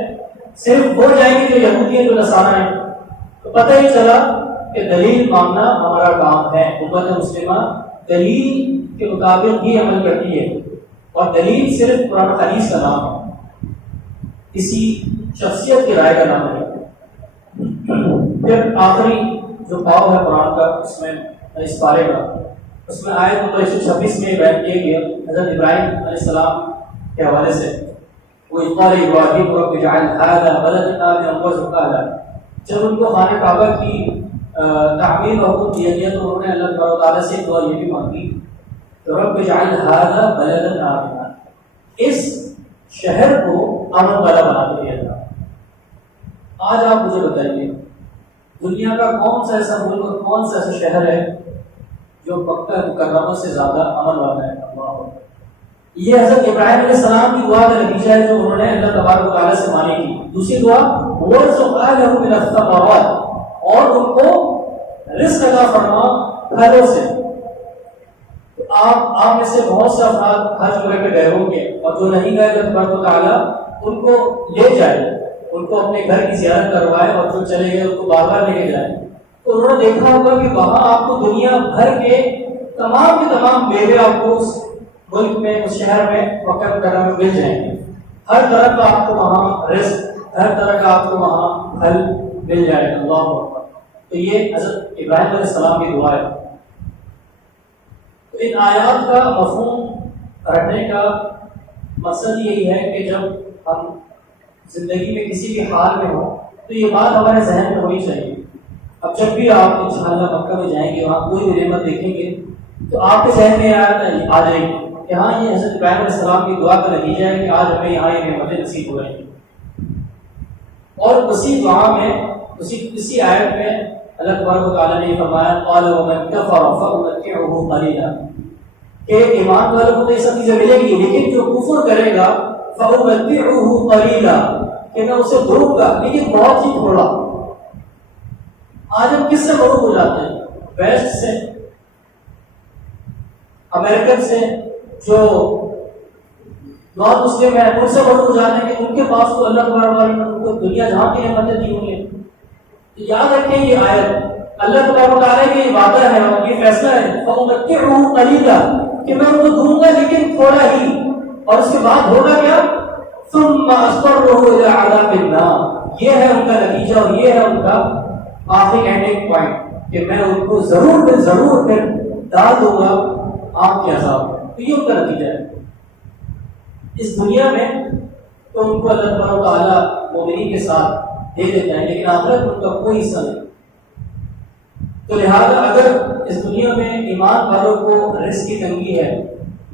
صرف وہ جائیں گے جو یہودی ہیں جو نصارہ ہیں۔ تو پتہ ہی چلا کہ دلیل مانگنا ہمارا کام ہے۔ امت مسلمہ دلیل کے مطابق ہی عمل کرتی ہے اور دلیل صرف قرآن و حدیث کا نام ہے، کسی شخصیت کی رائے کا نام ہے۔ پھر آخری جو باب ہے قرآن کا اس پارے کا، اس میں آیت نمبر 126 میں بیان کیا گیا حضرت ابراہیم علیہ السلام کے حوالے سے، وَإِذْ قَالَ إِبْرَاهِيمُ رَبِّ اجْعَلْ هَٰذَا بَلَدًا آمِنًا وَارْزُقْ أَهْلَهُ، جب ان کو خانہ کعبہ کی تعمیر کا حکم دیا گیا تو انہوں نے اللہ تبارک و تعالیٰ سے دعا یہ بھی مانگی رب اجعل هَٰذَا بَلَدًا آمِنًا، اس شہر کو امن والا بنا کے دیا تھا۔ آج آپ مجھے بتائیے دنیا کا کون سا ایسا ملک اور کون سا ایسا شہر ہے جو مکہ مکرمہ سے زیادہ امن والا ہے؟ اللہ، یہ حضرت ابراہیم علیہ السلام کی دعا کا نتیجہ ہے جو انہوں نے اللہ تبارک و تعالیٰ سے مانی کی۔ دوسری دعا وَارْزُقْ أَهْلَهُ مِنَ الثَّمَرَاتِ، اور ان کو رزق عطا فرما پھلوں سے۔ تو آپ میں سے بہت سے افراد حج وغیرہ کے گئے ہوں گے اور جو نہیں گئے اللہ تبارک و تعالیٰ ان کو لے جائے، ان کو اپنے گھر کی زیارت کروائے، اور جو چلے گئے ان کو بار بار لے کے جائے۔ تو انہوں نے دیکھا ہوگا کہ وہاں آپ کو دنیا بھر کے تمام میوے آپ کو اس ملک میں اس شہر میں مکہ مکرمہ میں مل جائیں گے۔ ہر طرح کا آپ کو وہاں رزق، ہر طرح کا آپ کو وہاں پھل مل جائے گا۔ اللہ اکبر۔ تو یہ حضرت ابراہیم علیہ السلام کی دعا ہے۔ تو ان آیات کا مفہوم رکھنے کا مقصد یہی ہے کہ جب ہم زندگی میں کسی بھی حال میں ہوں تو یہ بات ہمارے ذہن میں ہونی چاہیے۔ اب جب بھی آپ انشاءاللہ مکہ میں جائیں گے وہاں کوئی بھی نعمت دیکھیں گے تو آپ کے ذہن میں آ جائے گی کہ ہاں یہ حضرت ابراہیم علیہ السلام کی دعا کا نتیجہ ہے کہ آج ہمیں یہاں یہ نعمتیں نصیب ہو رہی ہیں۔ اور اسی دعا میں اسی آیت میں اللہ تبارک و تعالیٰ نے یہ فرمایا قال ومن کفر فأمتعه قلیلا، کہ ایمان والوں کو تو یہ سب چیزیں ملے گی لیکن جو کفر کرے گا فأمتعه قلیلا، کہ میں اسے دوں گا لیکن بہت ہی تھوڑا۔ آج ہم کس سے مغرور ہو جاتے ہیں؟ ویسٹ سے، امریکن سے، جو نان مسلم ہیں ان سے مغرور ہو جاتے ہیں کہ ان کے پاس تو اللہ تبارک و تعالیٰ نے ان کو دنیا جہاں کی نعمتیں دی ہوئی ہیں۔ یاد رکھیں یہ آیت اللہ تبارک و تعالیٰ کی وعدہ ہے اور یہ فیصلہ ہے فَأُمَتِّعُهُ قَلِيلًا، کہ میں ان کو دوں گا لیکن تھوڑا ہی، اور اس کے بعد ہوگا کیا؟ ثُمَّ أَضْطَرُّهُ إِلَىٰ عَذَابِ النَّارِ، یہ ہے ان کا نتیجہ اور یہ ہے ان کا آخری اینڈنگ پوائنٹ کہ میں ان کو ضرور پھر ڈال دوں گا آگ کے عذاب میں۔ تو یہ ان کا نتیجہ ہے۔ اس دنیا میں تو ان کو اللہ تبارک و تعالیٰ مومنین کے ساتھ دے دیتا ہے لیکن آخرت میں ان کا کوئی حصہ نہیں۔ تو لہذا اگر اس دنیا میں ایمان والوں کو رزق کی تنگی ہے،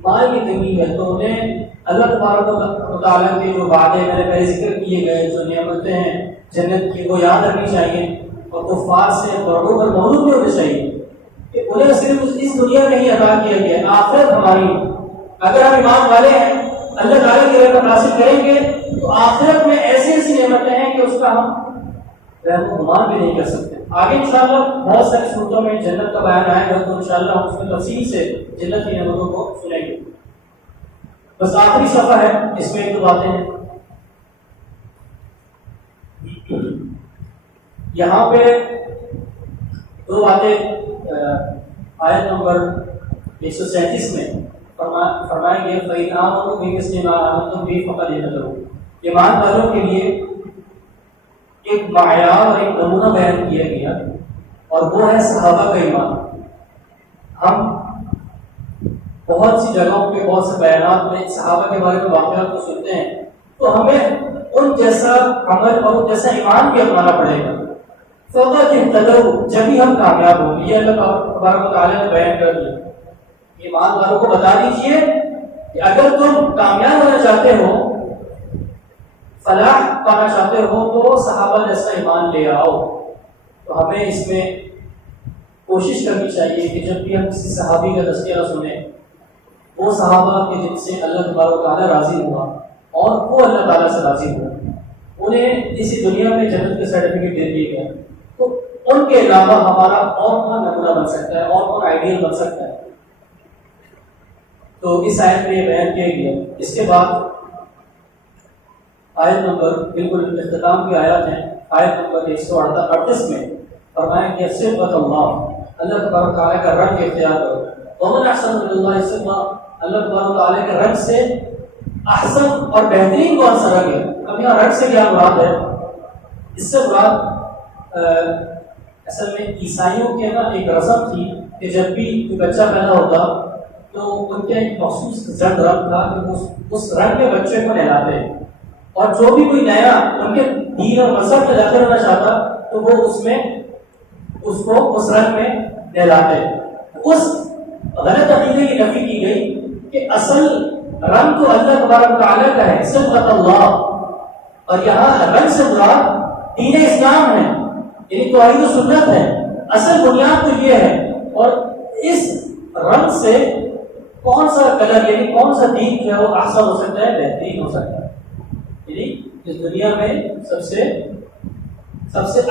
مال کی تنگی ہے، تو انہیں اللہ تبارک و تعالیٰ کے جو وعدے میں نے پہلے ذکر کیے گئے جو نعمتیں ہیں جنت کی وہ یاد رکھنی چاہیے اور کفار سے بڑوں پر مغلوب بھی ہونے چاہیے کہ انہیں صرف اس دنیا میں ہی عطا کیا گیا ہے، آخرت ہماری۔ اگر ہم ایمان والے ہیں اللہ تعالیٰ کی رحمت حاصل کریں گے تو آخرت میں ایسی نعمتیں ہیں کہ اس کا ہم رحم و گمان بھی نہیں کر سکتے. آگے انشاءاللہ بہت ساری صورتوں میں جنت کا بیان آئے گا تو انشاءاللہ ہم اس میں تفصیل سے جنت کی نعمتوں کو سنیں گے. بس آخری صفحہ ہے، اس میں ایک دو باتیں ہیں. یہاں پہ دو باتیں آیت نمبر 137 میں فرمائیں گے فَإِنْ آمَنُوا بِمِثْلِ مَا آمَنْتُمْ بِهِ فَقَدِ اهْتَدَوْا. ایمان والوں کے لیے ایک معیار اور ایک نمونہ بیان کیا گیا اور وہ ہے صحابہ کا ایمان. ہم بہت سی جگہوں پہ بہت سے بیانات میں صحابہ کے بارے میں واقعات کو سنتے ہیں تو ہمیں ان جیسا عمل اور ان جیسا ایمان بھی اپنانا پڑے گا. فقط اهتدوا، جبھی ہم کامیاب ہوں گے. یہ اللہ تبارک و تعالیٰ نے بیان کر دیا. ایمان والوں کو بتا دیجئے کہ اگر تم کامیاب ہونا چاہتے ہو، فلاح پانا چاہتے ہو تو صحابہ جیسا ایمان لے آؤ. تو ہمیں اس میں کوشش کرنی چاہیے کہ جب بھی ہم کسی صحابی کا تذکرہ سنیں، وہ صحابہ کے جن سے اللہ تبارک و تعالیٰ راضی ہوا اور وہ اللہ تعالیٰ سے راضی ہوا، انہیں اسی دنیا میں جنت کے سرٹیفکیٹ دے دیے گئے، تو ان کے علاوہ ہمارا اور کون نمونہ بن سکتا ہے، اور کون آئیڈیل بن سکتا ہے. تو اس آیت میں یہ بیان کیا گیا. اس کے بعد آیت نمبر بالکل اختتام کی آیات ہیں. آیت نمبر 138 میں فرمایا کہ صفت اللہ تبارک تعالیٰ کا رنگ اختیار کرو. ومن احسن من اللہ صفا، اللہ تبارک تعالیٰ کے رنگ سے احسن اور بہترین کون سا رنگ ہے؟ اب یہاں رنگ سے کیا مراد ہے؟ اس سے مراد اصل میں عیسائیوں کے نا ایک رسم تھی کہ جب بھی کوئی بچہ پیدا ہوتا تو ان کے ایک مخصوص رنگ تھا کہ اس رنگ کے بچے کو نہلاتے، اور جو بھی کوئی نیا ان کے دین اور مذہب میں داخل ہونا چاہتا تو وہ اس کو اس رنگ میں نہلاتے. اس غلط عقیدے کی نفی کی گئی کہ اصل رنگ تو اللہ تبارک تعالیٰ کا ہے، صفت اللہ، اور یہاں رنگ سے مراد دین اسلام ہے، یعنی توحید و سنت ہے. اصل بنیاد تو یہ ہے. اور اس رنگ سے کون سا کلر یعنی کون سا دین جو ہے وہ احسن ہو سکتا ہے، بہترین ہو سکتا ہے. یعنی اس دنیا میں سب سے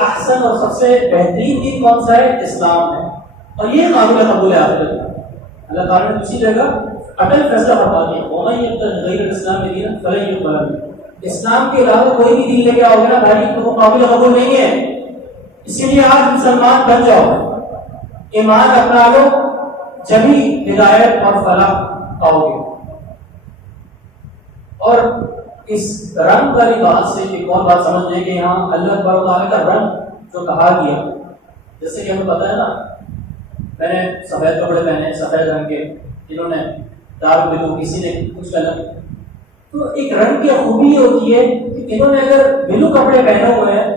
احسن اور سب سے بہترین دین کون سا ہے؟ اسلام ہے. اور یہ قابل قبول ہے. اللہ تعالیٰ نے دوسری جگہ اٹل فیصلہ فرما دیا وَمَن يَبْتَغِ غَيْرَ الْإِسْلَامِ دِينًا فَلَن يُقْبَلَ مِنْهُ. اسلام کے علاوہ کوئی بھی دین لے کے آؤ گے نا بھائی تو وہ قابل قبول نہیں ہے. اسی لیے آج مسلمان بن جاؤ، ایمان اپنا لو، جبھی ہدایت اور فلاح پاؤ گے. اور اس رنگ والی بات سے ایک اور بات سمجھ لیں کہ یہاں اللہ تبارک تعالیٰ کا رنگ جو کہا گیا، جیسے کہ ہمیں پتہ ہے نا، میں نے سفید کپڑے پہنے، سفید رنگ کے، جنہوں نے ڈارک بلو، کسی نے کچھ کلر. تو ایک رنگ کی خوبی یہ ہوتی ہے کہ انہوں نے اگر بلو کپڑے پہنے ہوئے ہیں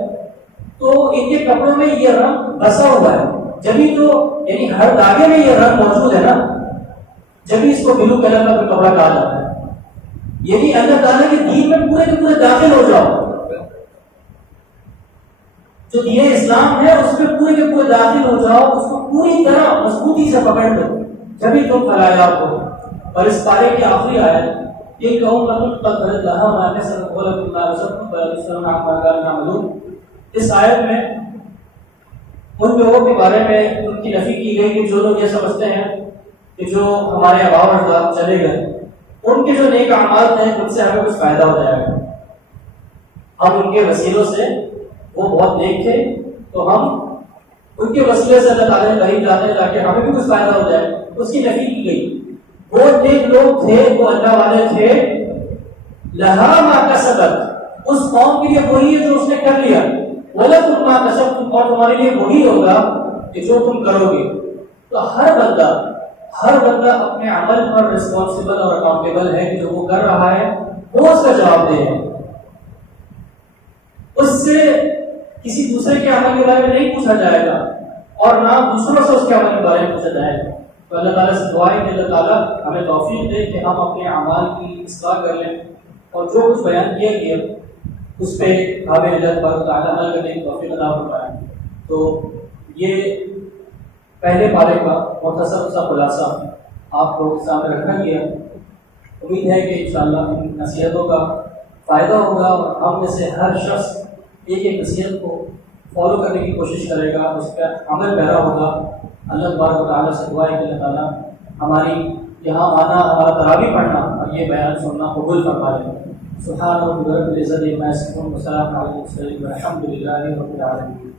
تو ان کے کپڑوں میں یہ رنگ بسا ہوا ہے، جبھی تو یعنی ہر دھاگے میں یہ رنگ موجود ہے نا، جبھی اس کو بلو کلر کا کپڑا کہا جاتا ہے. یعنی اللہ تعالیٰ کے دین میں پورے کے پورے داخل ہو جاؤ، جو دین اسلام ہے اس میں پورے کے پورے داخل ہو جاؤ، اس کو پوری طرح مضبوطی سے پکڑ لو، جبھی تم فلاح ہو. اور اس پارے کی آخری آیت یہ کہوں اس آیت میں ان لوگوں کے بارے میں ان کی نفی کی گئی کہ جو لوگ یہ سمجھتے ہیں کہ جو ہمارے آباء و اجداد چلے گئے ان کے جو نیک اعمال ہیں ان سے ہمیں کچھ فائدہ ہو جائے گا. ہم ان کے وسیلوں سے، وہ بہت نیک تھے تو ہم ان کے وسیلے سے اللہ تعالیٰ نے قریب جاتے ہیں تاکہ ہمیں بھی کچھ فائدہ ہو جائے. اس کی نفی کی گئی. وہ نیک لوگ تھے، وہ اللہ والے تھے، لہا ما کسبت، اس قوم کے لیے وہی ہے جو اس نے کر لیا، وَلَكُمْ مَا كَسَبْتُمْ، اور تمہارے لیے وہی ہوگا کہ جو تم کرو گے. تو ہر بندہ اپنے عمل پر رسپانسبل اور اکاؤنٹیبل ہے کہ جو وہ کر رہا ہے وہ اس کا جواب دے. اس سے کسی دوسرے کے عمل کے بارے میں نہیں پوچھا جائے گا اور نہ دوسروں سے اس کے عمل کے بارے میں پوچھا جائے گا. تو اللہ تعالیٰ سے دعا ہے کہ اللہ تعالیٰ ہمیں توفیق دے کہ ہم اپنے اعمال کی اصلاح کر لیں اور جو کچھ بیان کیا گیا اس پہ ہمیں اللہ تبارک تعالیٰ عمل کرنے کی توفیق عطا فرمائے. تو یہ پہلے پارے کا مختصر سا خلاصہ آپ لوگوں کے سامنے رکھا گیا. امید ہے کہ انشاءاللہ ان نصیحتوں کا فائدہ ہوگا اور ہم میں سے ہر شخص ایک ایک نصیحت کو فالو کرنے کی کوشش کرے گا، اس کا عمل پیرا ہوگا، اللہ تبارک و تعالیٰ سے دعا ہے کہ اللہ تعالیٰ ہماری یہاں آنا، ہمارا تراویح پڑھنا اور یہ بیان سننا قبول فرما لے۔ سبحان ربک رب العزت عما یصفون وسلام علی المرسلین والحمد للہ رب العالمین۔